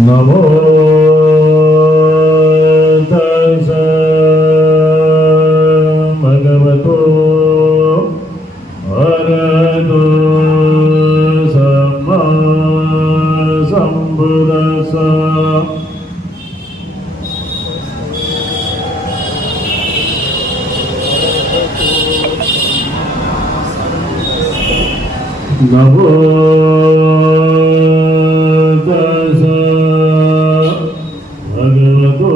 नमो तस्स भगवतो अरहतो सम्मा सम्बुद्दस्स। नमो तस्स भगवतो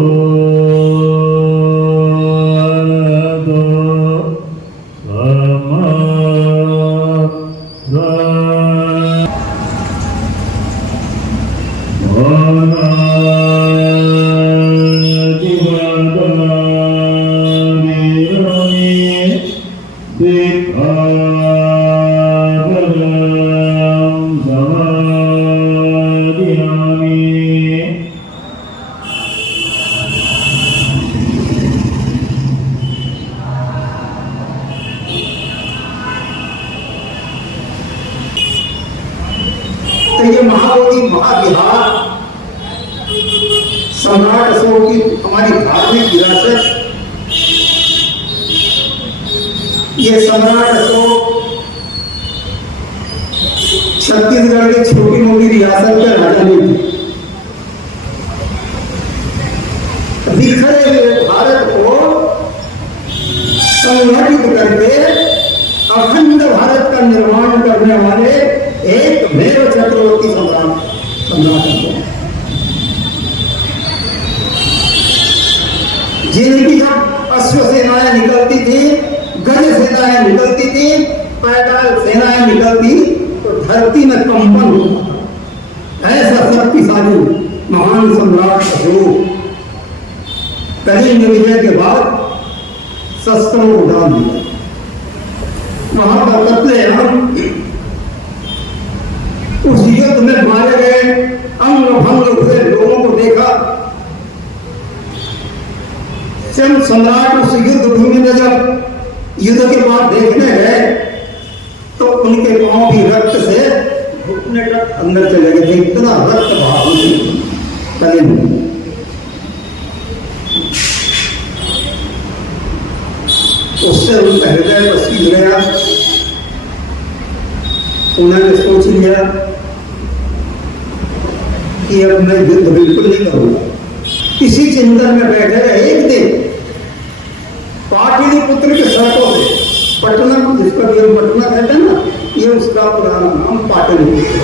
अरहतो सम्मा तो ये महाबोधि महाविहार सम्राट अशोक की हमारी धार्मिक विरासत, ये सम्राट अशोक छत्तीसगढ़ की छोटी मोटी रियासत के राजा नहीं थे। बिखरे हुए भारत को संगठित करके अखंड भारत का निर्माण करने वाले एक मेव चक्रवर्ती सम्राट जिनकी जब अश्व सेनाएं निकलती थी, गज सेनाएं निकलती थी, पैदल सेनाएं निकलती तो धरती में कंपन होता। ऐसा शक्तिशाली महान सम्राट अशोक कलिंग विजय के बाद शस्त्रों को डाल दिया। वहां पर कत्लेआम, उस युद्ध में मारे गए अंग भंग हुए लोगों को देखा। जब सम्राट उस युद्ध भूमि में जब युद्ध के बाद देखने गए तो उनके पांव भी रक्त से घुटने तक अंदर चले गए थे। इतना रक्त बहा कलिंग। उससे उनका हृदय पसीज गया। उन्होंने सोच लिया कि अब मैं युद्ध बिल्कुल नहीं करूंगा। इसी चिंतन में बैठे रहे। एक दिन पाटलिपुत्र के सड़कों से, पटना जिसका ये पटना कहते हैं ना, ये उसका पुराना नाम पाटलिपुत्र।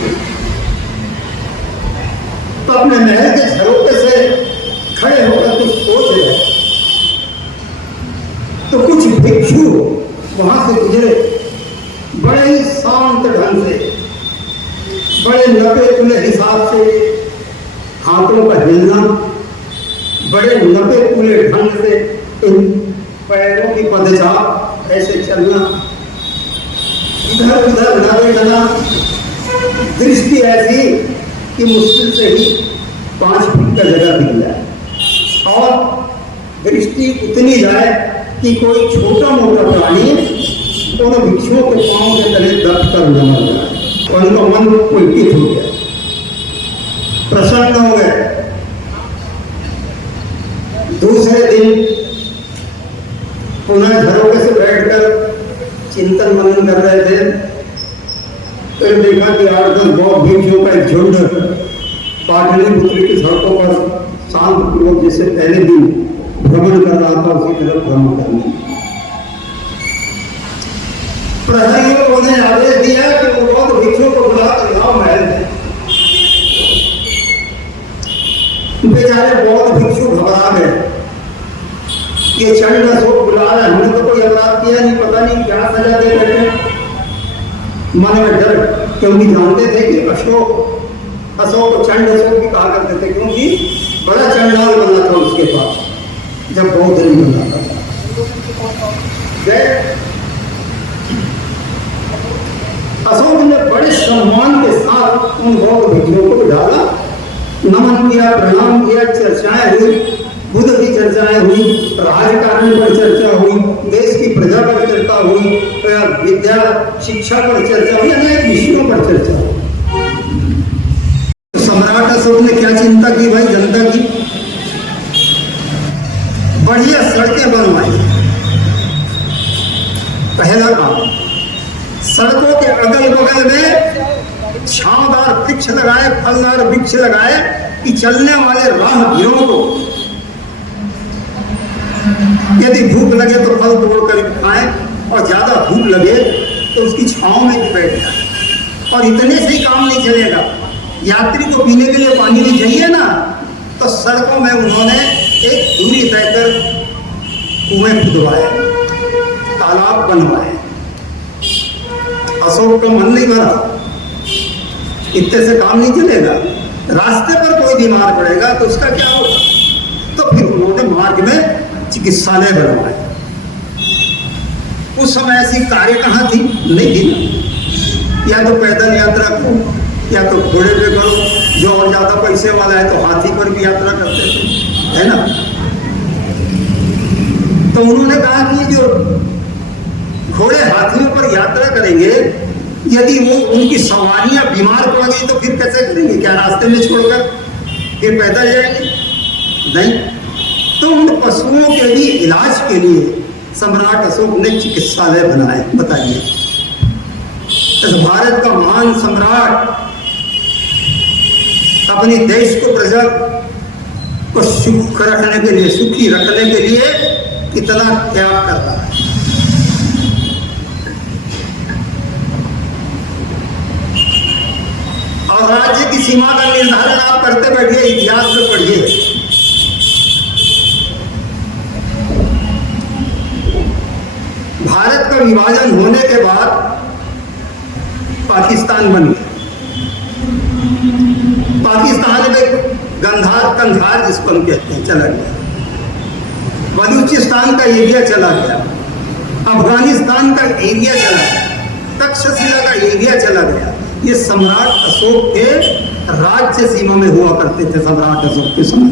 तो अपने महल के झरोखे से खड़े होकर कुछ सोच रहे तो कुछ भिक्षु वहां से गुजरे। बड़े ही शांत ढंग से, बड़े नपे तुले हिसाब से हाथों का हिलना, बड़े नपे तुले ढंग से इन पैरों की पदचाप ऐसे चलना, इधर उधर नवे जाना, दृष्टि ऐसी कि मुश्किल से ही 5 फीट का जगह दिख जाए और दृष्टि उतनी जाए कि कोई छोटा मोटा प्राणी उन भिक्षुओं के पांव के तले दब कर न मर जाए। उनका मन पुलकित हो गया, प्रसन्न हो गए। दूसरे दिन पुनः झरोखे से बैठकर चिंतन मनन कर रहे थे। फिर देखा कि 8-10 बौद्ध भिक्षुओं का एक झुंड पाटलिपुत्र की सड़कों पर शांत पूर्वक जैसे पहले दिन भ्रमण कर रहा था, उसी तरह भ्रमण करने। प्रहरियों को उन्हें आदेश दिया कि वो बौद्ध भिक्षुओं को बुला कर लाओ महल में। बेचारे बौद्ध भिक्षु घबरा गए, ये चंड अशोक बुला रहे, हमने तो कोई अपराध किया नहीं, पता नहीं क्या सजा दे बैठे। मन में डर, क्योंकि जानते थे कि अशोक को चंड अशोक भी कहा करते थे, क्योंकि बड़ा चंडाल बना था उसके पास जब बौद्ध नहीं बना था। अशोक ने बड़े सम्मान के साथ उन बौद्ध भिक्षुओं को बिठाया, नमन किया, प्रणाम किया, चर्चाएं हुई, बुद्ध की चर्चाएं हुई, राजकारण पर चर्चा हुई, देश की प्रजा पर चर्चा हुई, विद्या शिक्षा पर चर्चा हुई, अनेक विषयों पर चर्चा हुई। सम्राट अशोक ने क्या चिंता की भाई? जनता की बढ़िया सड़कें बनवाई। पहला काम, सड़कों के अगल बगल में छांवदार वृक्ष लगाए, फलदार वृक्ष लगाए कि चलने वाले राहगीरों को यदि भूख लगे तो फल तोड़ कर खाएं, और ज्यादा भूख लगे तो उसकी छांव में बैठ जाए। और इतने से ही काम नहीं चलेगा, यात्री को पीने के लिए पानी भी चाहिए ना, तो सड़कों में उन्होंने एक दूरी तय कर कुएं खुदवाए, तालाब बनवाए। अशोक का मन नहीं भरा, इतने से काम नहीं चलेगा। रास्ते पर कोई बीमार पड़ेगा तो उसका क्या होगा? तो फिर उन्होंने मार्ग में चिकित्सालय बनवाए। उस समय ऐसी कार्य कहाँ थी? नहीं थी। या तो पैदल यात्रा करो, या तो घोड़े पे करो, जो और ज्यादा पैसे वाला है तो हाथी पर भी यात्रा करते थे, है ना। तो उन्होंने कहा कि जो घोड़े हाथियों पर यात्रा करेंगे, यदि वो उनकी सवारियां बीमार पड़ गई तो फिर कैसे करेंगे? क्या रास्ते में छोड़कर फिर पैदल जाएंगे? नहीं। तो उन पशुओं के भी इलाज के लिए सम्राट अशोक ने चिकित्सालय बनाए। बताइए, इस भारत का महान सम्राट अपने देश को, प्रजा को सुख रखने के लिए, सुखी रखने के लिए कितना त्याग करता है। और राज्य की सीमा का निर्धारण आप करते बैठिए, इतिहास में पढ़िए। भारत का विभाजन होने के बाद पाकिस्तान बन गया। पाकिस्तान में कंधार जिसको हम कहते हैं चला गया, बलूचिस्तान का एरिया चला गया, अफगानिस्तान का एरिया चला गया, तक्षशिला का एरिया चला गया। ये सम्राट अशोक के राज्य सीमा में हुआ करते थे। सम्राट अशोक के समय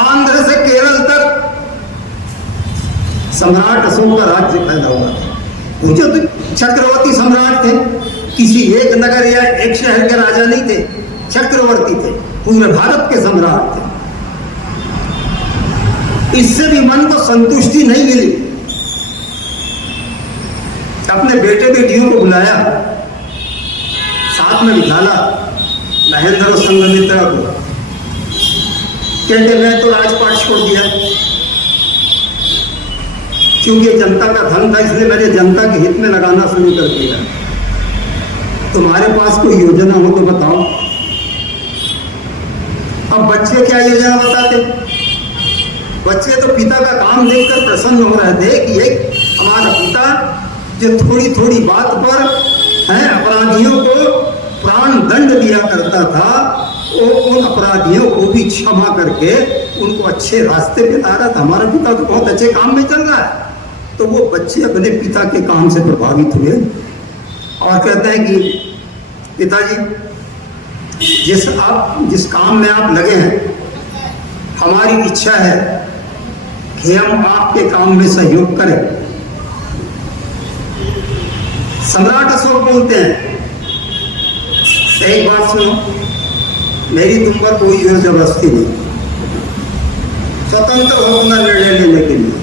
आंध्र से केरल तक सम्राट अशोक का राज्य फैला हुआ था। वो जो चक्रवर्ती सम्राट थे, किसी एक नगर या एक शहर के राजा नहीं थे, चक्रवर्ती थे, पूरे भारत के सम्राट थे। इससे भी मन को संतुष्टि नहीं मिली, अपने बेटे बेटियों को बुलाया, साथ में बिठाला, महेंद्र और संघमित्रा को। कहते मैं तो राजपाट छोड़ दिया, क्योंकि जनता का धन था, इसलिए मैंने जनता के हित में लगाना शुरू कर दिया। तुम्हारे पास कोई योजना हो तो बताओ। अब बच्चे क्या योजना बताते? बच्चे तो पिता का काम देखकर प्रसन्न हो रहे थे कि एक हमारा पिता जो थोड़ी थोड़ी बात पर अपराधियों को प्राण दंड दिया करता था, वो उन अपराधियों को भी क्षमा करके उनको अच्छे रास्ते पे ला रहा था। हमारा पिता तो बहुत अच्छे काम में चल रहा है। तो वो बच्चे अपने पिता के काम से प्रभावित हुए और कहते हैं कि पिताजी, जिस काम में आप लगे हैं, हमारी इच्छा है कि हम आपके काम में सहयोग करें। सम्राट अशोक बोलते हैं, एक बात सुनो, मेरी तुम पर कोई जबरदस्ती नहीं, स्वतंत्र हो अपना निर्णय लेने के लिए।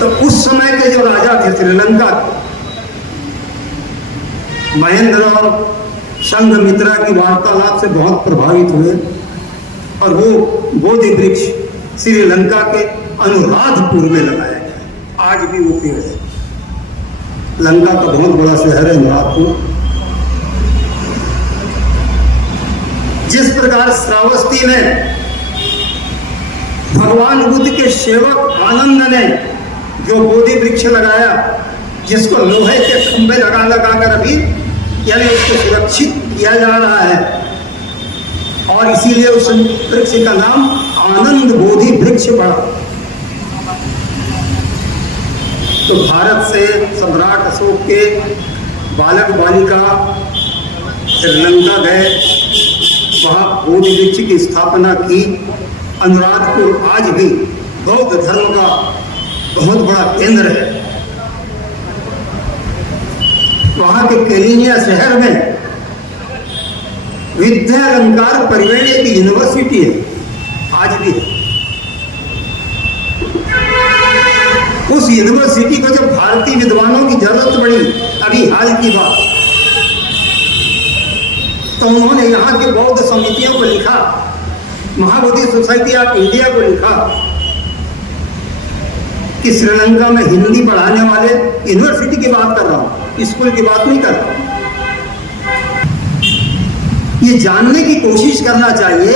तो उस समय के जो राजा थे श्रीलंका के, महेंद्र और संघमित्रा की वार्तालाप से बहुत प्रभावित हुए और वो बोधि वृक्ष श्रीलंका के अनुराधपुर में लगाया गया। आज भी वो पेड़ है। लंका का बहुत बड़ा शहर है नागपुर। जिस प्रकार श्रावस्ती में भगवान बुद्ध के सेवक आनंद ने जो बोधि वृक्ष लगाया, जिसको लोहे के खंभे लगा कर अभी यानी उसको सुरक्षित किया जा रहा है, और इसीलिए उस वृक्ष का नाम आनंद बोधि वृक्ष पड़ा। तो भारत से सम्राट अशोक के बालक बालिका श्रीलंका गए, वहां बोधि वृक्ष की स्थापना की। अनुराधपुर आज भी बौद्ध धर्म का बहुत बड़ा केंद्र है। वहां के केलिनिया शहर में विद्यालंकार परिवेणी की यूनिवर्सिटी है, आज भी है। उस यूनिवर्सिटी को जब भारतीय विद्वानों की जरूरत पड़ी, अभी हाल की बात, तो उन्होंने यहाँ के बौद्ध समितियों को लिखा, महाबोधि सोसाइटी ऑफ इंडिया को लिखा कि श्रीलंका में हिंदी पढ़ाने वाले, यूनिवर्सिटी की बात कर रहा हूं, स्कूल की बात नहीं कर रहा, ये जानने की कोशिश करना चाहिए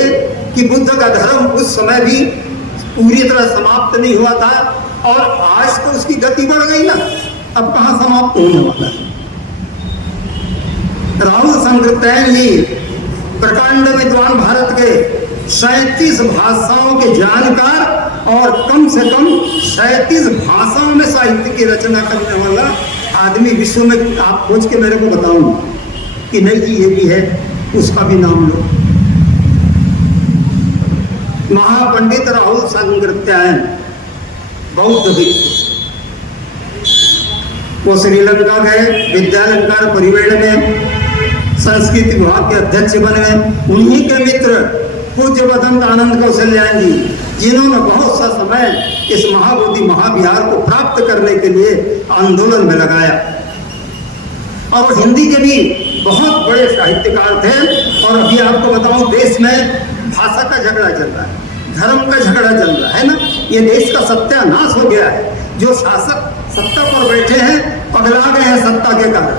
कि बुद्ध का धर्म उस समय भी पूरी तरह समाप्त नहीं हुआ था, और आज तो उसकी गति बढ़ गई ना, अब कहां समाप्त होने वाला है। राहुल संकृतैन जी प्रकांड विद्वान, भारत के 37 भाषाओं के जानकार और कम से कम 37 भाषाओं में साहित्य की रचना करने वाला आदमी विश्व में आप खोज के मेरे को बताऊं कि नहीं जी ये भी है, उसका भी नाम लो। महापंडित राहुल संकृत्यायन बौद्ध भिक्षु, वो श्रीलंका गए, विद्यालंकार परिवेण में संस्कृत विभाग के अध्यक्ष बने। उन्हीं के मित्र पूज्य बदंत आनंद कौशल्यायन जी, जिन्होंने बहुत सा समय इस महाबोधि महाविहार को प्राप्त करने के लिए आंदोलन में लगाया, और वो हिंदी के भी बहुत बड़े साहित्यकार थे। और अभी आपको बताऊं, देश में भाषा का झगड़ा चल रहा है, धर्म का झगड़ा चल रहा है ना, ये देश का सत्यानाश हो गया है। जो शासक सत्ता पर बैठे हैं पगला गए हैं सत्ता के कारण।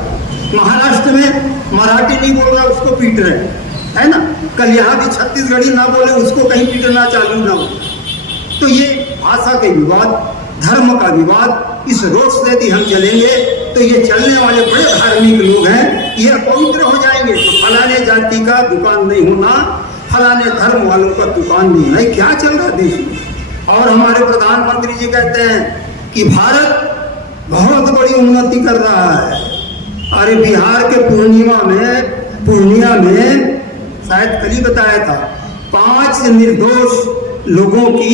महाराष्ट्र में मराठी नहीं बोल रहा, उसको पीट रहे हैं, है ना। कल यहाँ भी छत्तीसगढ़ी ना बोले, उसको कहीं पीटना चालू ना हो। तो ये भाषा के विवाद, धर्म का विवाद, इस रोड से यदि हम चलेंगे तो ये चलने वाले बड़े धार्मिक लोग हैं, ये अपवित्र हो जाएंगे। तो फलाने जाति का दुकान नहीं होना, फलाने धर्म वालों का दुकान नहीं है, क्या चल रहा है देश में। और हमारे प्रधानमंत्री जी कहते हैं कि भारत बहुत बड़ी उन्नति कर रहा है। अरे बिहार के पूर्णिया में शायद कल ही बताया था, 5 निर्दोष लोगों की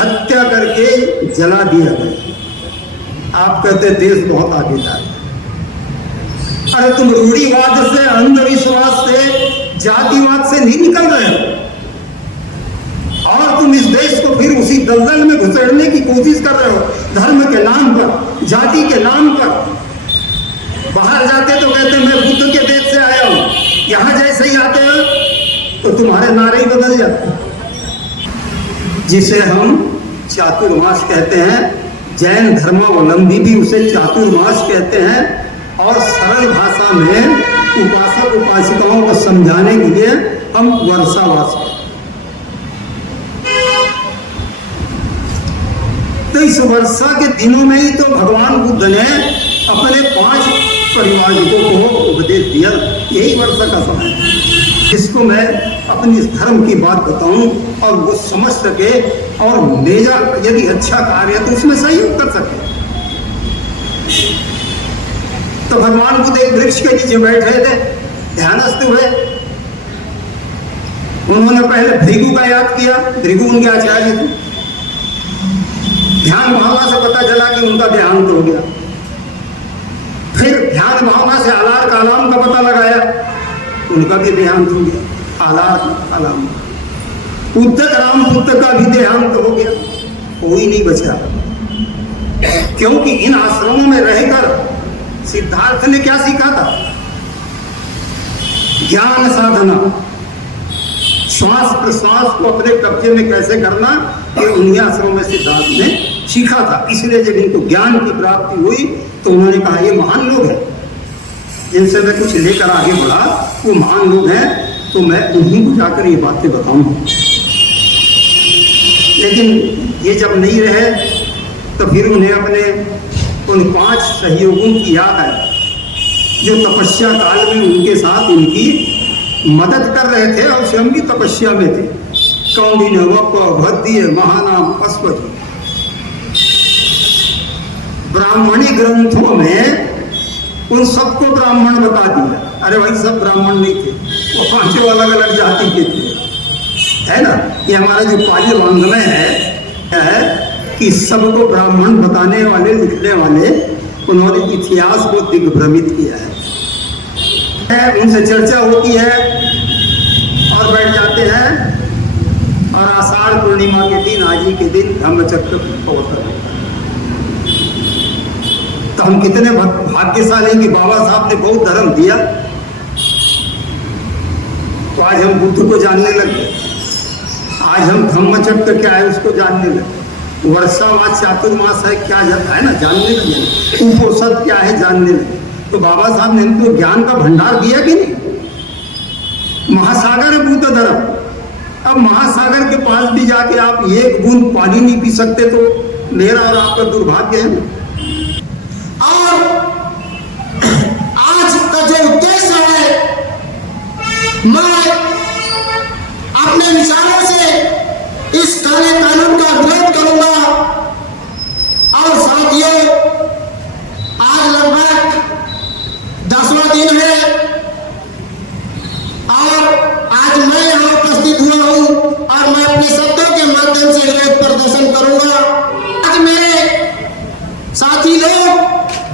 हत्या करके जला दिया गया। आप कहते देश बहुत आगे जा रहा है। अरे तुम रूढ़िवाद से, अंधविश्वास से, जातिवाद से नहीं निकल रहे हो, और तुम इस देश को फिर उसी दलदल में घुसेड़ने की कोशिश कर रहे हो, धर्म के नाम पर, जाति के नाम पर। बाहर जाते तो कहते मैं बुद्ध के देश से आया हूं, यहां जैसे ही आते हो तो तुम्हारे नारे ही बदल जाते। जिसे हम चातुर्मास कहते हैं, जैन धर्मावलंबी भी उसे चातुर्मास कहते हैं, और सरल भाषा में उपासक उपासिकाओं को समझाने के लिए हम वर्षावास कहते हैं। तो इस वर्षा के दिनों में ही तो भगवान बुद्ध ने अपने 5 परिवारिकों को उपदेश दिया। यही वर्षा का समय है, जिसको मैं अपनी इस धर्म की बात बताऊं और वो समझ सके, और मेरा यदि अच्छा कार्य है तो उसमें सहयोग कर सके। तो भगवान बुद्ध एक वृक्ष के नीचे बैठे थे, ध्यानस्थ हुए। उन्होंने पहले भृगु का याद किया, भृगु उनके आचार्य थे। ध्यान भावना से पता चला कि उनका देहांत हो गया। फिर ध्यान भावना से आलार कालाम का पता लगाया, उनका भी देहांत हो गया। आलार कालाम, उद्धत राम पुत्र का भी देहांत हो गया, कोई नहीं बचा। क्योंकि इन आश्रमों में रहकर सिद्धार्थ ने क्या सीखा था? ज्ञान साधना, श्वास प्रश्वास को अपने कब्जे में कैसे करना, ये उन्हीं आश्रमों में सिद्धार्थ ने सीखा था, इसलिए जब इनको ज्ञान की प्राप्ति हुई तो उन्होंने कहा ये महान लोग हैं, जिनसे मैं कुछ लेकर आगे बढ़ा वो महान लोग हैं, तो मैं उन्हीं को जाकर ये बातें बताऊंगा। लेकिन ये जब नहीं रहे तो फिर उन्हें अपने उन 5 सहयोगियों की याद आई जो तपस्या काल में उनके साथ उनकी मदद कर रहे थे और स्वयं भी तपस्या में थे। कौंडिन्य, भद्य, महानाम, पशुपति। ब्राह्मणी ग्रंथों में उन सबको ब्राह्मण बता दिया। अरे भाई सब ब्राह्मण नहीं थे, वो 5 अलग अलग जाति के थे, है ना। ये हमारा जो पाली वाङ्मय है कि सबको ब्राह्मण बताने वाले, लिखने वाले, उन्होंने इतिहास को दिग्भ्रमित किया है। उनसे चर्चा होती है और बैठ जाते हैं, और आषाढ़ पूर्णिमा के दिन, आज ही के दिन धम्मचक्र अवतरण होता है। तो हम कितने भाग्यशाली कि बाबा साहब ने बहुत धर्म दिया, तो आज हम बुद्ध को जानने लगे, आज हम धम्मचक्र क्या है उसको जानने लगे, वर्षावास चातुर्मास है क्या जाता है ना, जानने लगे, उपोषद क्या है जानने लगे। तो बाबा साहब ने हमको ज्ञान का भंडार दिया कि नहीं। महासागर है बुद्ध धर्म। अब महासागर के पास भी जाके आप एक बूंद पानी नहीं पी सकते तो मेरा और आपका दुर्भाग्य है। और आज का जो उद्देश्य है, मैं अपने विचारों से इस काले कानून का विरोध करूंगा। और साथियों, आज लगभग 10वां दिन है और आज मैं यहाँ उपस्थित हुआ हूँ और मैं अपने शब्दों के माध्यम से विरोध प्रदर्शन करूंगा। आज मेरे साथी लोग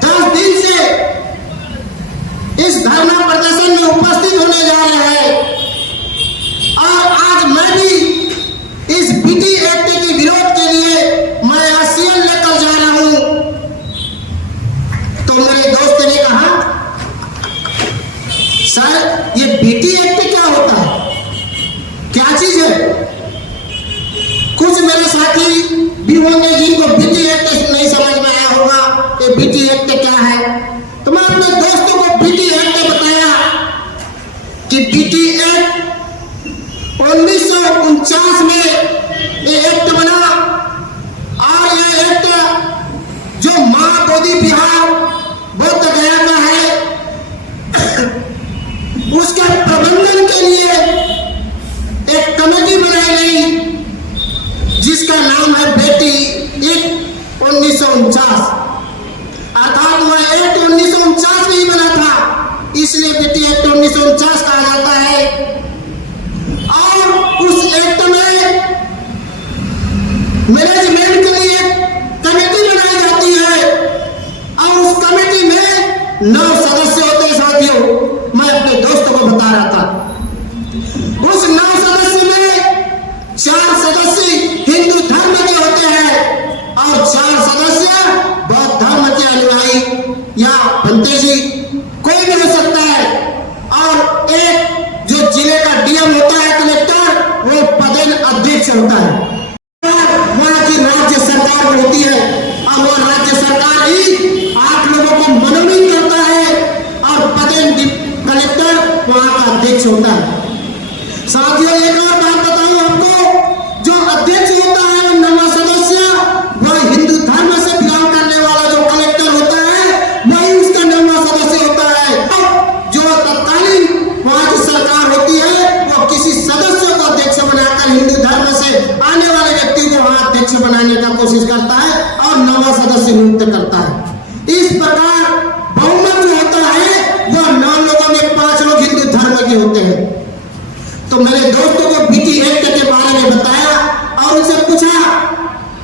10 दिन से इस धरना प्रदर्शन में उपस्थित होने जा रहे हैं और आज मैं भी इस बीटी एक्ट के विरोध के लिए मैं आसियन लेकर जा रहा हूं। तो मेरे दोस्त ने कहा, सर ये बीटी एक्ट क्या होता है, क्या चीज है? कुछ मेरे साथी भी होंगे जिनको बीटी एक्ट नहीं समझ में आया होगा ये बीटी एक्ट क्या है। तो मैं अपने दोस्तों को बीटी एक्ट बताया कि बीटी एक्ट 1949 में ये एक्ट बना और ये एक्ट जो महाबोधि विहार बोध गया का है उसके प्रबंधन के लिए एक कमेटी बनाई गई जिसका नाम है बेटी एक्ट 1949। अर्थात वह एक्ट 1949 में ही बना था, इसलिए बेटी एक्ट 1949 कहा जाता है। और उस एक्ट में मैनेजमेंट के लिए कमेटी बनाई जाती है और उस कमेटी में 9 सदस्य होते हैं। साथियों, मैं अपने दोस्तों को बता रहा था, उस 9 सदस्य में 4 सदस्य हिंदू धर्म के होते हैं और 4 सदस्य बौद्ध धर्म के अनुयायी या भंते जी, कोई भी हो सकता है। और एक जो जिले का डीएम होता है, कलेक्टर, वो पदेन अध्यक्ष होता है। वहाँ की राज्य सरकार होती है और वो राज्य सरकार ही 8 लोगों को मनोनीत करता है और पदेन कलेक्टर वहाँ का अध्यक्ष होता है। साथियों, एक और बात बताऊं आपको, जो अध्यक्ष होता है 9वां सदस्य, वह हिंदू धर्म से बिलोंग करने वाला जो कलेक्टर होता है वही उसका 9वां सदस्य होता है। जो तत्कालीन वहाँ की सरकार होती है वो किसी सदस्य को अध्यक्ष बनाकर हिंदू धर्म से आने वाले व्यक्ति को वहाँ अध्यक्ष बनाने का कोशिश करता है और 9वां सदस्य नियुक्त करता है। इस प्रकार बहुमत जो होता है वह 9 लोगों में 5 लोग हिंदू धर्म के होते हैं। तो मेरे दोस्तों को बीटी एक्ट के बारे में बताया और उनसे पूछा,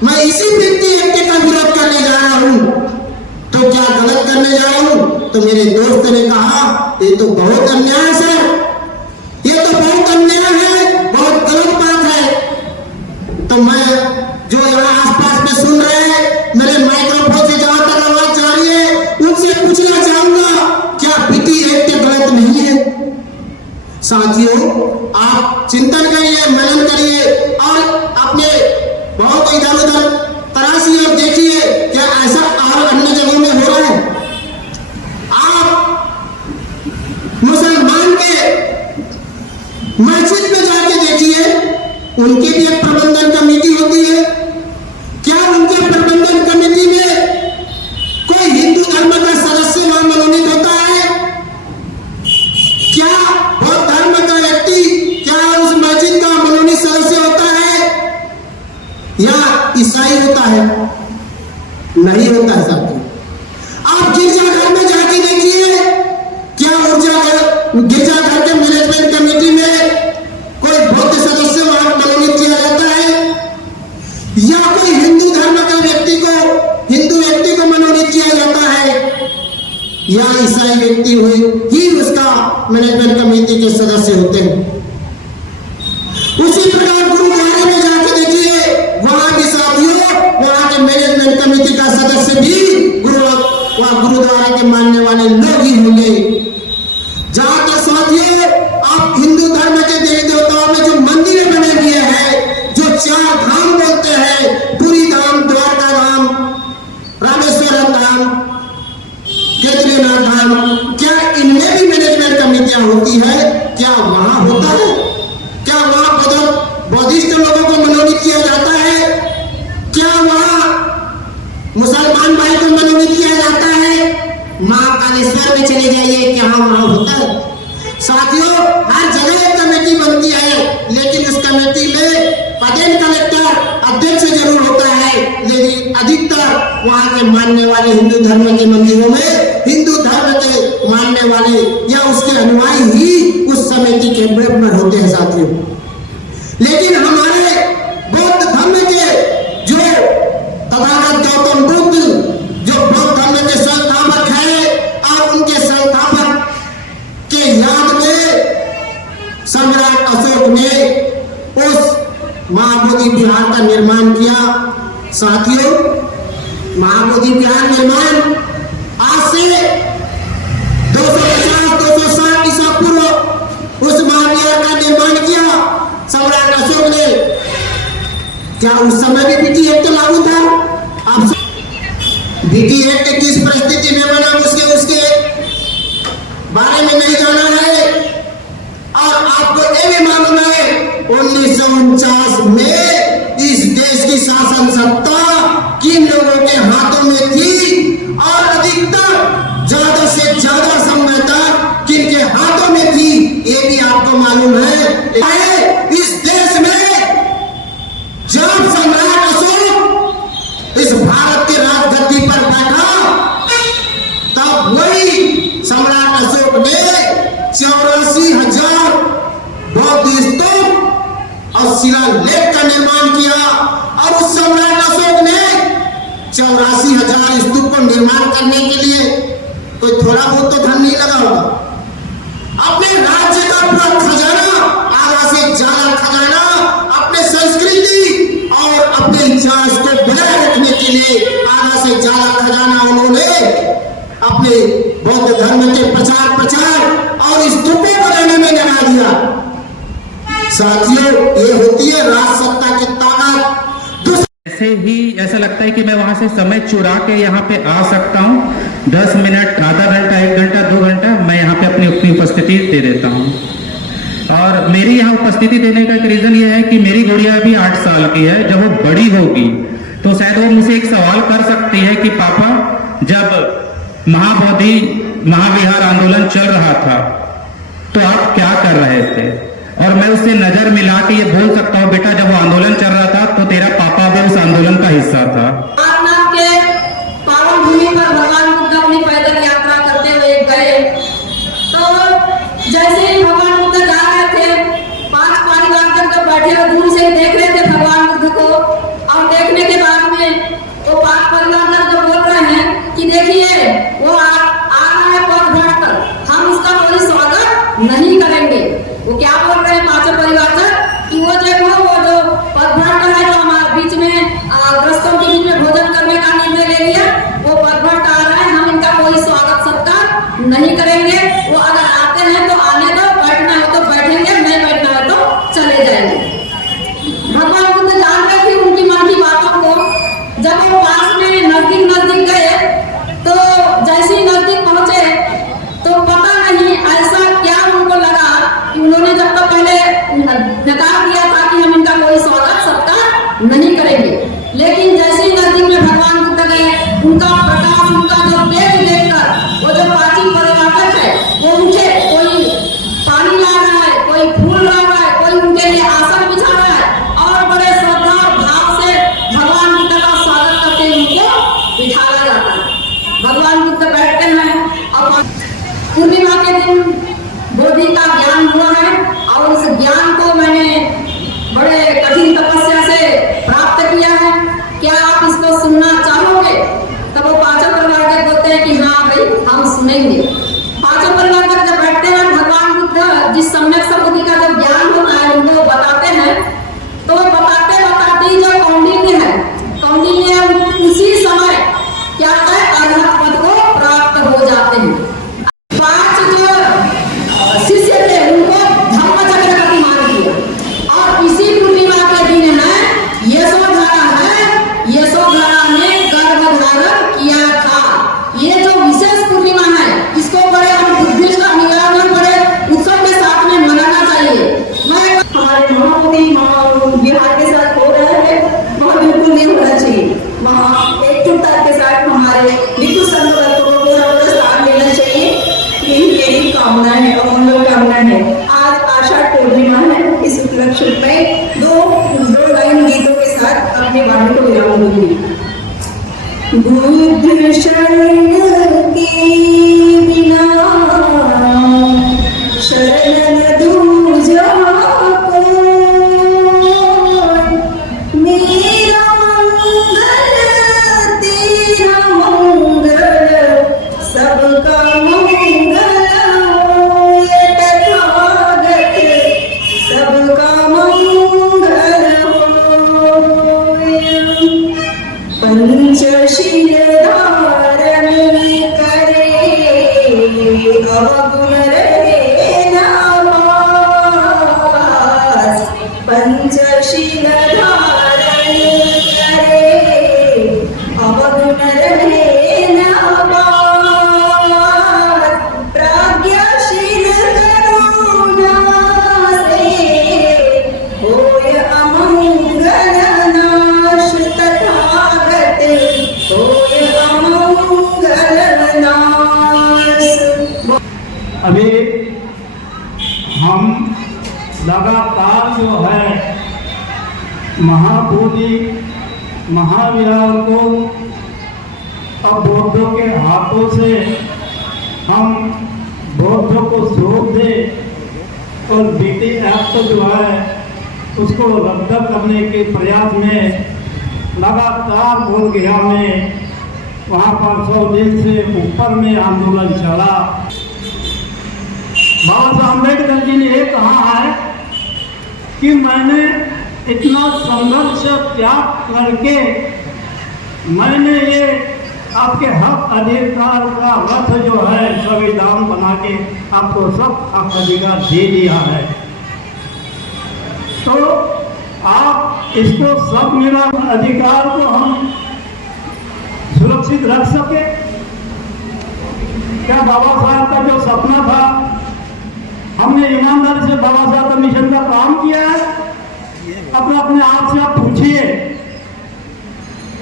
मैं इसी बीटी एक्ट का विरोध करने जा रहा हूं, तो क्या गलत करने जा रहा हूं? तो मेरे दोस्त ने कहा, ये तो बहुत अन्याय है सर, ये तो बहुत अन्याय है, बहुत गलत बात है। तो मैं जो यहाँ आसपास में सुन रहे हैं, मेरे माइक्रोफोन से जहां तक आवाज जा रही है, उनसे पूछना चाहूंगा, क्या बीटी एक्ट गलत नहीं है? साथियों, आप चिंतन करिए, मनन करिए और अपने बहुत इधर उधर तराशिए और देखिए या ईसाई होता है? नहीं होता है साथियों। आप गिरजाघर में जाके देखिए, क्या गिरजाघर के मैनेजमेंट कमेटी में कोई बौद्ध सदस्य वहां मनोनीत किया जाता है? या कोई हिंदू धर्म का हिंदू व्यक्ति को मनोनीत किया जाता है? या ईसाई व्यक्ति हुए ही उसका मैनेजमेंट कमेटी के सदस्य होते हैं? उसी प्रकार गुरुद्वारे में जाके देखिए, वहां भी साथियों वहां के मैनेजमेंट कमेटी का सदस्य भी गुरुद्वारे के मानने वाले लोग ही होंगे। जहां तक साथियों आप हिंदू धर्म के देवी देवताओं में जो मंदिरें बने हुए हैं, जो 4 धाम बोलते हैं, पुरी धाम, द्वारका धाम, रामेश्वरम धाम, केदारनाथ धाम, क्या इनमें भी मैनेजमेंट कमेटियां होती है? क्या वहां होता है? क्या वहां बौद्धिस्ट लोगों को मनोनीत किया जाता है? क्या वहां मुसलमान भाई को मनोनीत किया जाता है? महाकालेश्वर में चले जाइए, क्या वहां होता है? साथियों हर जगह एक कमेटी बनती है, लेकिन उस कमेटी में पदेन कलेक्टर अध्यक्ष जरूर होता है, लेकिन अधिकतर वहां के मानने वाले हिंदू धर्म के मंदिरों में हिंदू धर्म के मानने वाले या उसके अनुयायी ही उस समिति के मेंबर होते हैं साथियों। लेकिन हमारे बौद्ध धर्म के जो तथागत गौतम बुद्ध जो बौद्ध धर्म के संस्थापक है, और उनके संस्थापक के याद में सम्राट अशोक ने उस महाबोधि विहार का निर्माण किया। साथियों महाबोधि विहार निर्माण आज से 250-260 ईसा पूर्व उस महाविहार का निर्माण किया सम्राट अशोक ने। क्या उस समय भी बीटी एक्ट लागू था? अब बीटी एक्ट किस परिस्थिति में बना उसके बारे में नहीं जाना है। और आपको ये भी मालूम है 1949 में इस देश की शासन सत्ता किन लोगों के हाथों में थी, और अधिकतर ज्यादा से ज्यादा समय तक किनके हाथों में थी, ये भी आपको मालूम है। इस देश में जब सम्राट अशोक इस भारत के राजगद्दी पर बैठा, तब वही सम्राट अशोक ने 84,000 बौद्ध स्तूप और शिलालेख का निर्माण किया। और उस सम्राट अशोक ने 84,000 स्तूप को निर्माण करने के लिए कोई थोड़ा बहुत तो धन नहीं लगा होगा। अपने राज्य का पूरा खजाना, आधा से ज्यादा खजाना, अपने संस्कृति और अपने इतिहास को बनाए रखने के लिए आधा से ज्यादा खजाना उन्होंने अपने बौद्ध धर्म के प्रचार और स्तूपों बनाने में लगा दिया। साथियों ये होती है राजसत्ता की ताकत। ऐसे ही ऐसा लगता है कि मैं वहां से समय चुरा के यहाँ पे आ सकता हूँ। 10 मिनट, आधा घंटा, 1 घंटा, 2 घंटा मैं यहाँ पे अपनी उपस्थिति दे देता हूँ। और मेरी यहाँ उपस्थिति देने का एक रीजन ये है कि मेरी गुड़िया अभी 8 साल की है। जब वो बड़ी होगी तो शायद वो मुझसे एक सवाल कर सकती है कि पापा जब महाविहार आंदोलन चल रहा था तो आप क्या कर रहे थे? और मैं उससे नजर मिला के ये बोल सकता हूँ, बेटा जब वो आंदोलन चल रहा था तो तेरा पापा भी उस आंदोलन का हिस्सा था। सारनाथ के पावन भूमि पर भगवान बुद्ध अपनी पैदल यात्रा करते हुए गए, तो जैसे ही भगवान बुद्ध जा रहे थे, 5 परिवार तक तो बैठे हुए दूर से देख रहे थे भगवान बुद्ध को। और देखने के बाद में वो 5 परिवार तक जो बोल रहे हैं कि देखिए वो आ रहा है पग भर कर, हम उसका कोई स्वागत नहीं करेंगे। वो क्या बोल रहे हैं 5 परिवार तक कि वो जो पग भर कर है, जो हमारे बीच में ग्रस्तों के बीच में भोजन करने का निर्णय ले लिया, वो पग भर आ रहा है, हम इनका कोई स्वागत सत्कार नहीं करेंगे। वो अगर आते हैं तो आने दो, बैठना है तो बैठेंगे, नहीं बैठना है तो चले जाएंगे। भगवान बुद्ध जान रहे थे उनकी मन की बातों को। जब वो पास में नजदीक गए, तो जैसे ही नजदीक पहुंचे तो पता नहीं ऐसा क्या उनको लगा कि उन्होंने जब तक पहले नकार दिया था कि हम इनका कोई स्वागत सत्कार नहीं करेंगे, लेकिन जैसे ही नजदीक में भगवान बुद्ध गए, उनका प्रकाश, उनका जो तेज देखकर वो जो प्राचीन परिवार है वो उनके कोई पानी ला रहा है, कोई फूल ला रहा है, कोई उनके लिए आसन बिछा रहा है, और बड़े श्रद्धा और भाव से अपनी वाणी को विराम दूंगी। बुद्ध शरण के बिना शरण दूजा कोई, मेरा मंगल तेरा मंगल सबका मंगल होए, तथागत सबका मंगल होए। पंचशील धारण करे अवगुण रहे न पास, पंचशील धारण करे अवगुण रहे न पास, प्रज्ञाशील करुणा से होय अमंगल नाश, तथागत होय अमंगल नाश। अभी हम लगातार जो है महाबोधि महाविहार को अब बौद्धों के हाथों से हम बौद्धों को सौंप दे और बीटी एक्ट जो है उसको रद्द करने के प्रयास में लगातार बोध गया में वहाँ पर 100 दिन से ऊपर में आंदोलन चला। बाबा साहब अम्बेडकर जी ने ये कहा है कि मैंने इतना संघर्ष त्याग करके मैंने ये आपके हक अधिकार का रथ जो है संविधान बना के आपको सब हक अधिकार दे दिया है, तो आप इसको सब मेरा अधिकार को हम सुरक्षित रख सके। क्या बाबा साहब का जो सपना था, हमने ईमानदारी से बाबा साहब का मिशन का काम किया है? अपने आप से आप पूछिए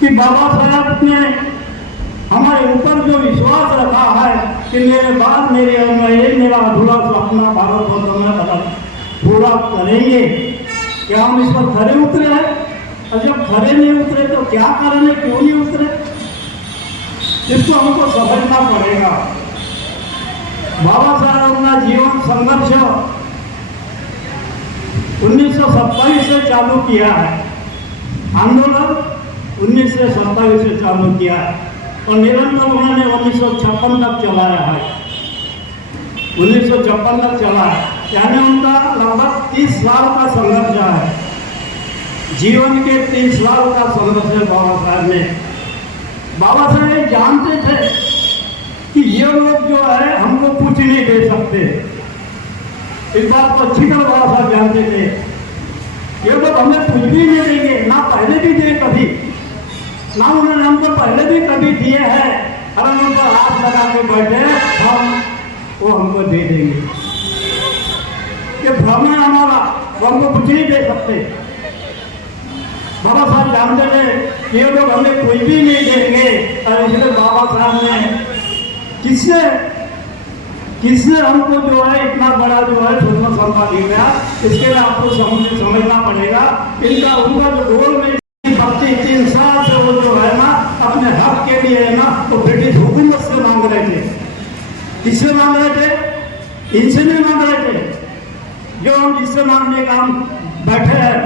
कि बाबा साहब ने हमारे ऊपर जो विश्वास रखा है कि मेरे बाद मेरा अधूरा सपना भारत वर्ष में पूरा करेंगे, क्या हम इस पर खरे उतरे हैं? और जब खरे नहीं उतरे तो क्या कारण है, क्यों नहीं उतरे? इसको हमको समझना पड़ेगा। बाबा साहब अपना जीवन संघर्ष 1927 से चालू किया है, आंदोलन 1927 से चालू किया है और निरंतर उन्होंने 1956 तक चलाया है, 1956 तक चला है, यानी उनका लगभग 30 साल का संघर्ष है, जीवन के 30 साल का संघर्ष है बाबा साहब ने। बाबा साहब ये जानते थे कि ये लोग जो है हमको कुछ नहीं दे सकते, इस बात को अच्छी तरह बाबा साहब जानते थे। ये लोग हमें कुछ भी नहीं देंगे, ना पहले भी दिए कभी, ना उन्होंने हमको पहले भी कभी दिए हैं, और हम उन पर हाथ लगा के बैठे हम वो हमको दे देंगे। ये भ्रम है हमारा, वो हमको कुछ नहीं दे सकते। बाबा साहब जानते थे कि ये लोग हमें कुछ भी नहीं देंगे, और इसलिए बाबा साहब ने किसने हमको जो है इतना बड़ा जो है स्वतंत्र संस्था दी गया, इसके लिए आपको समझना पड़ेगा। इनका उनका जो रोल में 3 साल से वो जो है ना अपने हक के लिए है ना तो ब्रिटिश हुकूमत से मांग रहे थे। किससे मांग रहे थे? इनसे नहीं मांग रहे थे, जो हम जिससे मांगने का हम बैठे हैं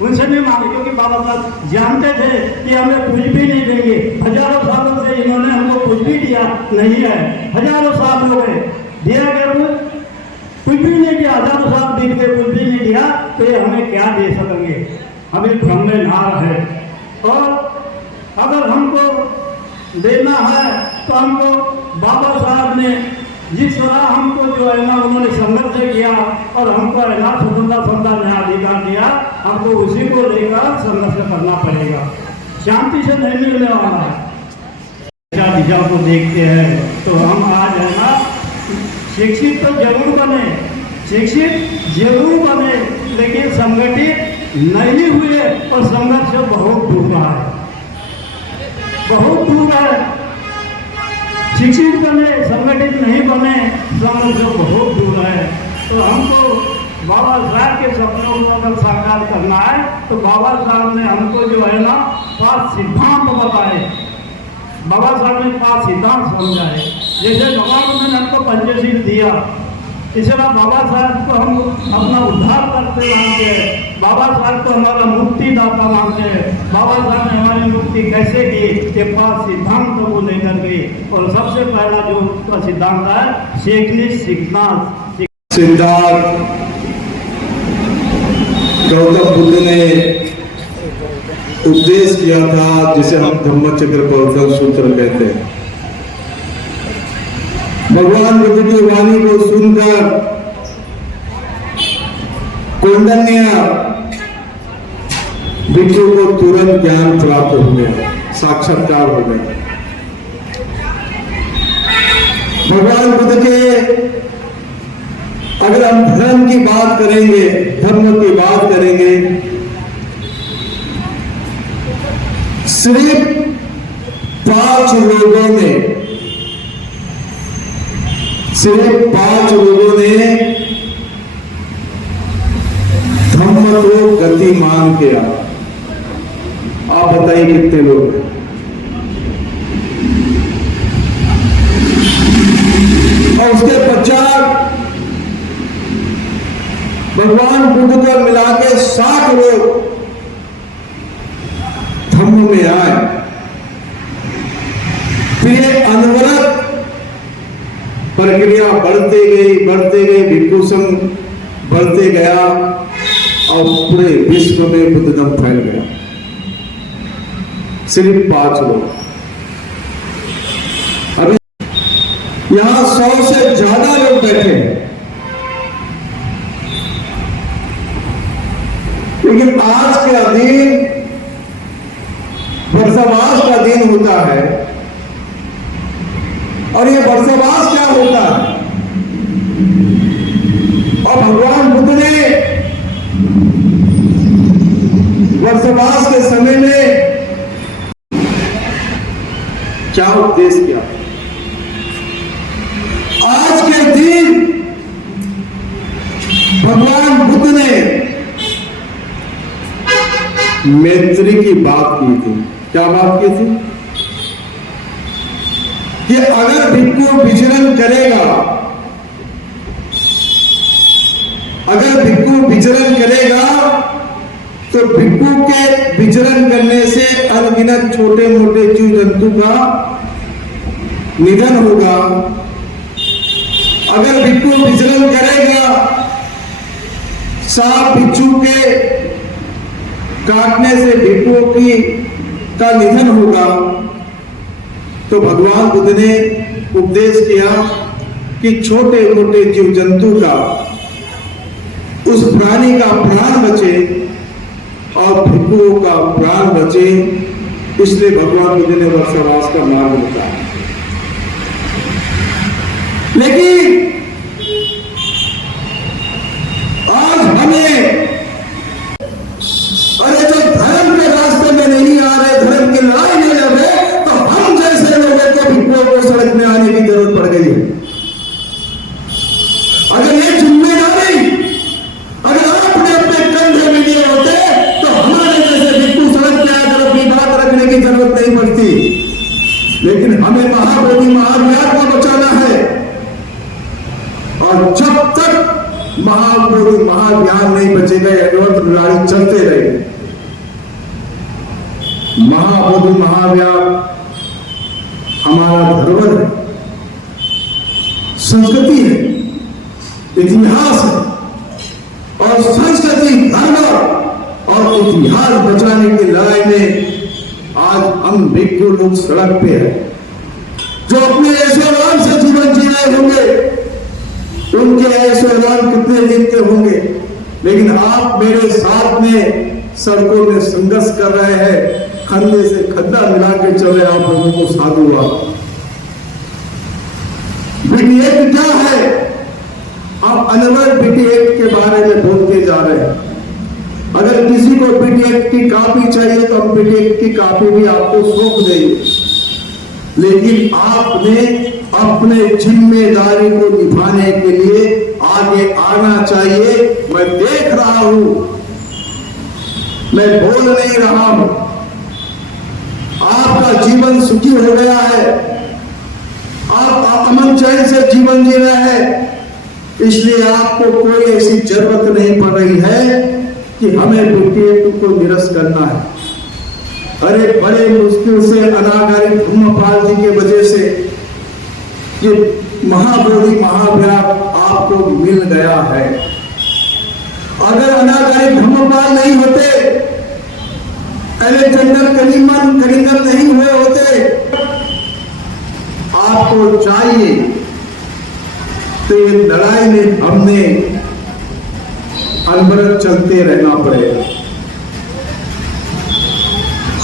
उनसे नहीं मांगे, क्योंकि बाबा साहब जानते थे कि हमें कुछ भी नहीं देंगे। हजारों सालों से इन्होंने हमको कुछ भी दिया नहीं है, हजारों साल हो गए, दिया गया कुछ भी नहीं दिया, हजारों साल बीत गए, कुछ भी नहीं दिया, तो ये हमें क्या दे सकेंगे? हमें भ्रम में ना रहे। और अगर हमको देना है तो हमको बाबा साहब ने जिस तरह हमको जो है ना उन्होंने संघर्ष किया और हमको है ना स्वतंत्रता न्यायाधिकार दिया, हमको उसी को लेकर संघर्ष करना पड़ेगा, शांति से नहीं मिलने वाला है। दिशा को देखते हैं तो हम आज है ना शिक्षित तो जरूर बने, शिक्षित जरूर बने, लेकिन संगठित नहीं हुए और संघर्ष बहुत दूर है, बहुत दूर है। शिक्षित बने, संगठित नहीं बने, संघर्ष बहुत दूर है। तो हमको बाबा साहब के सपनों को अगर साकार करना है तो बाबा साहब ने हमको जो है ना पांच सिद्धांत बताए, बाबा साहब ने पांच सिद्धांत समझाए। जैसे भगवान ने हमको पंचशील दिया, इसे बाबा साहब को हम अपना उद्धार करते मानते हैं, बाबा साहब को हमारा मुक्तिदाता मानते हैं। बाबा साहब ने हमारी मुक्ति कैसे की, ये पांच सिद्धांत को लेकर के। और सबसे पहला जो उसका सिद्धांत है शेखनिक सिद्धांत। सिद्धार्थ गौतम बुद्ध ने उपदेश किया था, जिसे हम धम्मचक्र प्रवर्तन सूत्र कहते हैं। भगवान बुद्ध की वाणी को सुनकर कौंडिन्य भिक्षु को तुरंत ज्ञान प्राप्त हो गया, साक्षात्कार हो गया। भगवान बुद्ध के अगर हम धर्म की बात करेंगे, धर्म की बात करेंगे, सिर्फ 5 लोगों ने, सिर्फ 5 लोगों ने धम्म को गतिमान किया। आप बताइए कितने लोग हैं? और उसके पश्चात भगवान बुद्ध को मिला के 60 लोग धम्म में आए। फिर अनवरत प्रक्रिया बढ़ते गई, भिक्षु संघ बढ़ते गया और पूरे विश्व में बुद्धदम फैल गया। सिर्फ 5 लोग। अभी यहां 100 से ज्यादा लोग बैठे हैं, लेकिन आज का दिन वर्षावास का दिन होता है। और ये वर्षावास क्या होता है? और भगवान बुद्ध ने वर्षावास के समय में क्या उपदेश किया? आज के दिन भगवान बुद्ध ने मैत्री की बात की थी। क्या बात की थी? कि अगर भिक्षु विचरण करेगा, अगर भिक्षु विचरण करेगा तो भिक्षु के विचरण करने से अनगिनत छोटे मोटे जीव जंतु का निधन होगा। अगर भिक्षु विचरण करेगा, सांप बिच्छू के काटने से भिक्षुओं का निधन होगा। तो भगवान बुद्ध ने उपदेश किया कि छोटे मोटे जीव जंतु का, उस प्राणी का प्राण बचे और भिक्षुओं का प्राण बचे। इसलिए भगवान बुद्ध ने वर्षावास का मार्ग बताया। लेकिन आज हमें, अरे जो धर्म के रास्ते में नहीं आ रहे, धर्म की लड़ाई नहीं लड़ रहे, तो हम जैसे लोगों को भिक्षुओं को सड़क में आने की जरूरत पड़ गई है। अगर ये जिम्मेदारी अगर आपने अपने कंधे में लिए होते तो हमारे जैसे भिक्षु सड़क पे आकर अपनी बात रखने की जरूरत नहीं पड़ती। लेकिन हमें महाबोधि महाविहार को बचाना है, और जब तक महाबोधि महाविहार नहीं बचेगा, अनवरत लड़ाई चलते रहेगी। महाबोधि महाविहार हमारा धरोहर है, संस्कृति है, इतिहास है, और संस्कृति, धर्म और इतिहास बचाने की लड़ाई में आज हम भिक्षु लोग सड़क पे हैं। जो अपने ऐशोआराम से जीवन जी रहे होंगे, उनके ऐशोआराम कितने दिन के होंगे, लेकिन आप मेरे साथ में सड़कों में संघर्ष कर रहे हैं, खंडे से खड्डा मिला के चले, आप लोगों को साधुवाद। बीटी एक्ट क्या है? हम अनवरत बीटी एक्ट के बारे में बोलते जा रहे हैं। अगर किसी को बीटी एक्ट की कॉपी चाहिए तो हम बीटी एक्ट की कॉपी भी आपको सौंप देंगे। लेकिन आपने अपने जिम्मेदारी को निभाने के लिए आगे आना चाहिए। मैं देख रहा हूं, मैं बोल नहीं रहा हूं, जीवन सुखी हो गया है, आप अमन चैन से जीवन जी रहे हैं, इसलिए आपको कोई ऐसी जरूरत नहीं पड़ रही है कि हमें BTAT को निरस्त करना है। अरे बड़े मुश्किल से अनागारी धम्मपाल जी के वजह से ये महाबोधि महाव्याप आपको मिल गया है। अगर अनागारी धम्मपाल नहीं होते, अलेक्जेंडर कलिंगन नहीं हुए होते, आपको चाहिए तो ये लड़ाई में हमने अनवरत चलते रहना पड़ेगा।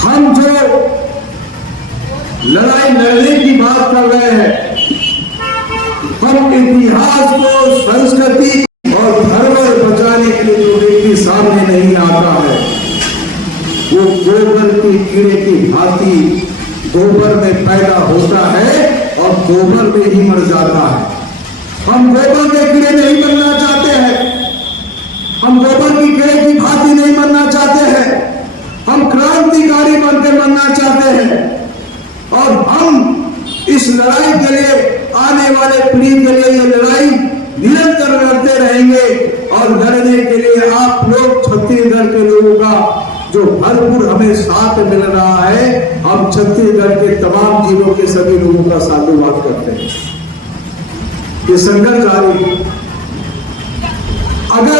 हम जो लड़ाई लड़ने की बात कर रहे हैं, हम इतिहास को, संस्कृति और धरोहर बचाने के लिए जो व्यक्ति सामने नहीं आता है, वो गोबर के कीड़े की भांति गोबर में पैदा होता है और गोबर में ही मर जाता है। हम गोबर के कीड़े नहीं बनना चाहते हैं, हम गोबर की कीड़े की भांति नहीं बनना चाहते हैं, हम क्रांतिकारी बनकर बनना चाहते हैं। और हम इस लड़ाई के लिए, आने वाले पीढ़ी के लिए ये लड़ाई निरंतर लड़ते रहेंगे। और लड़ने के लिए आप लोग, छत्तीसगढ़ के लोगों का जो भरपूर हमें साथ मिल रहा है, हम छत्तीसगढ़ के तमाम जिलों के सभी लोगों का साधुवाद करते हैं। ये संघर्ष जारी है। अगर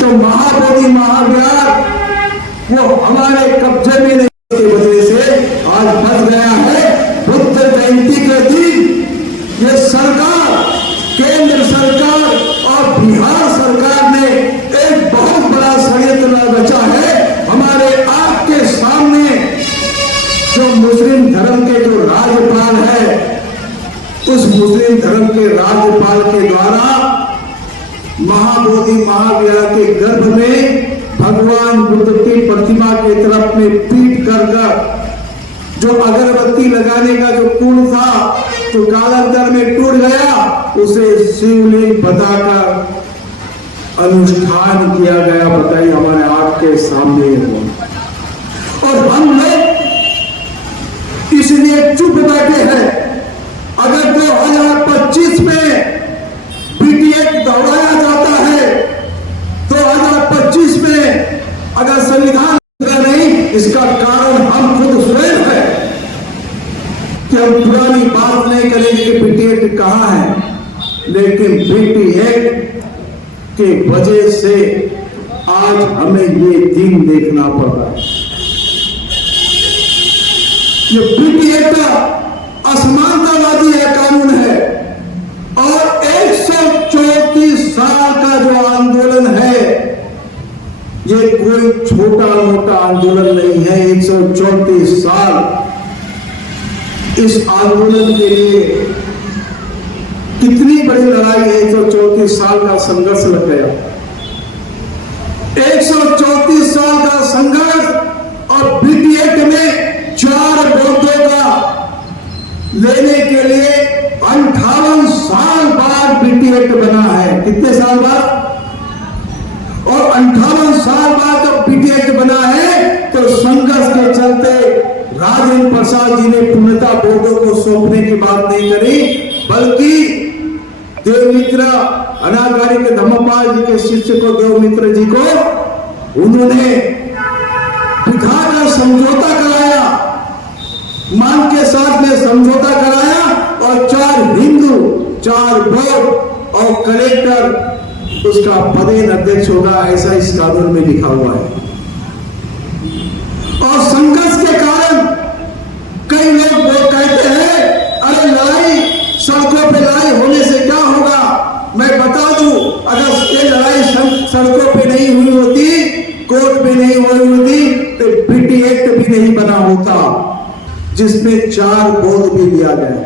तो महाबोधि महाव्याप वो हमारे कब्जे में नहीं की वजह से आज फंस गया है। बुद्ध जयंती के दिन ये सरकार, केंद्र सरकार और बिहार सरकार ने एक बहुत बड़ा षड्यंत्र रचा है। हमारे आंख के सामने जो मुस्लिम धर्म के जो राज्यपाल है, उस मुस्लिम धर्म के राज्यपाल के द्वारा महाबोधि महाव्याप के गर्भ में भगवान बुद्ध की प्रतिमा की तरफ में पीट कर जो अगरबत्ती लगाने का जो कुंड था, जो कालांतर में टूट गया, उसे शिवलिंग बताकर अनुष्ठान किया गया। बताइए, हमारे आंख के सामने हुआ और हम लोग इसलिए चुप बैठे हैं। अगर 2025 में BTAT दौड़ाया जाता है, 2025 में अगर संविधान नहीं, इसका कारण हम खुद स्वयं है कि हम पुरानी बात नहीं करेंगे कि BTAT कहां है, लेकिन BTAT के वजह से आज हमें ये दिन देखना पड़ रहा है। ये BTAT का असमानतावादी है, कानून है और 134 साल का जो आंदोलन है, ये कोई छोटा मोटा आंदोलन नहीं है। 134 साल, इस आंदोलन के लिए कितनी बड़ी लड़ाई है। 134 साल का संघर्ष लग गया, 134 साल का संघर्ष। और BTAT में 4 बौद्धों का लेने के लिए 58 साल बाद BTAT बना है। कितने साल बाद? और 58 साल बाद जब BTAT बना है तो संघर्ष के चलते राजेंद्र प्रसाद जी ने पूर्णता बोर्डों को सौंपने की बात नहीं करी, बल्कि देवमित्र अनागारी के धम्मपाल जी के शिष्य को, देवमित्र जी को उन्होंने दिखाकर समझौता कराया, मान के साथ में समझौता कराया और 4 हिंदू, 4 बौद्ध और कलेक्टर उसका पदेन अध्यक्ष होगा, ऐसा इस कानून में लिखा हुआ है। और संघर्ष के कारण कई लोग वो कहते हैं, अरे लड़ाई, सड़कों पे लड़ाई होने से क्या होगा। मैं बता दूं, अगर ये लड़ाई सड़कों पे नहीं हुई होती, कोर्ट में नहीं हुई होती, तो BTAT भी नहीं बना होता, जिसमें 4 बौद्ध भी दिया गया।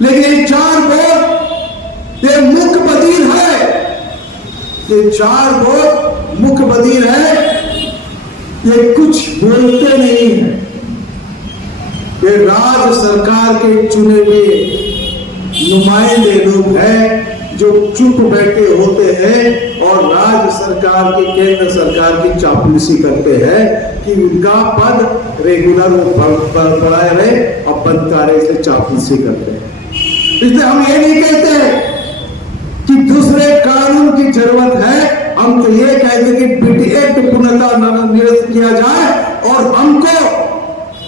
लेकिन ये 4 बौद्ध ये मुख्य बधिर है, ये 4 बौद्ध मुख्य बधिर है, ये कुछ बोलते नहीं है। ये राज्य सरकार के चुने हुए नुमाइंदे लोग हैं, जो चुप बैठे होते हैं और राज्य सरकार की, केंद्र सरकार की चापलूसी करते हैं कि उनका पद रेगुलर बढ़ाए रहे और बदकारे से चापलूसी करते हैं। इसलिए हम ये नहीं कहते कि दूसरे कानून की जरूरत है, हम तो ये कहते कि बीटी एक्ट पूर्णतः निरस्त किया जाए और हमको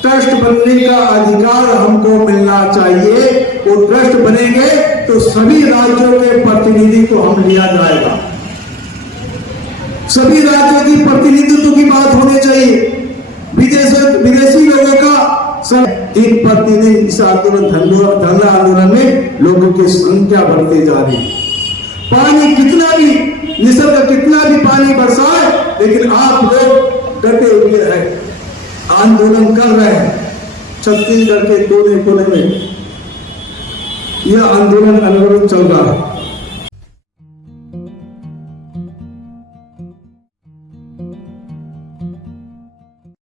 ट्रस्ट बनने का अधिकार हमको मिलना चाहिए। वो ट्रस्ट बनेंगे तो सभी राज्यों के प्रतिनिधि को हम लिया जाएगा, सभी राज्यों की प्रतिनिधित्व की बात होनी चाहिए। विदेशी लोगों का सब एक प्रतिनिधि इस आंदोलन, धरना आंदोलन में लोगों की संख्या बढ़ती जा रही है। पानी कितना भी, निसर्ग कितना भी पानी बरसाए, लेकिन आप लोग डटे हुए हैं, आंदोलन कर रहे हैं। छत्तीसगढ़ के कोने कोने में यह आंदोलन अनवरत चल रहा है।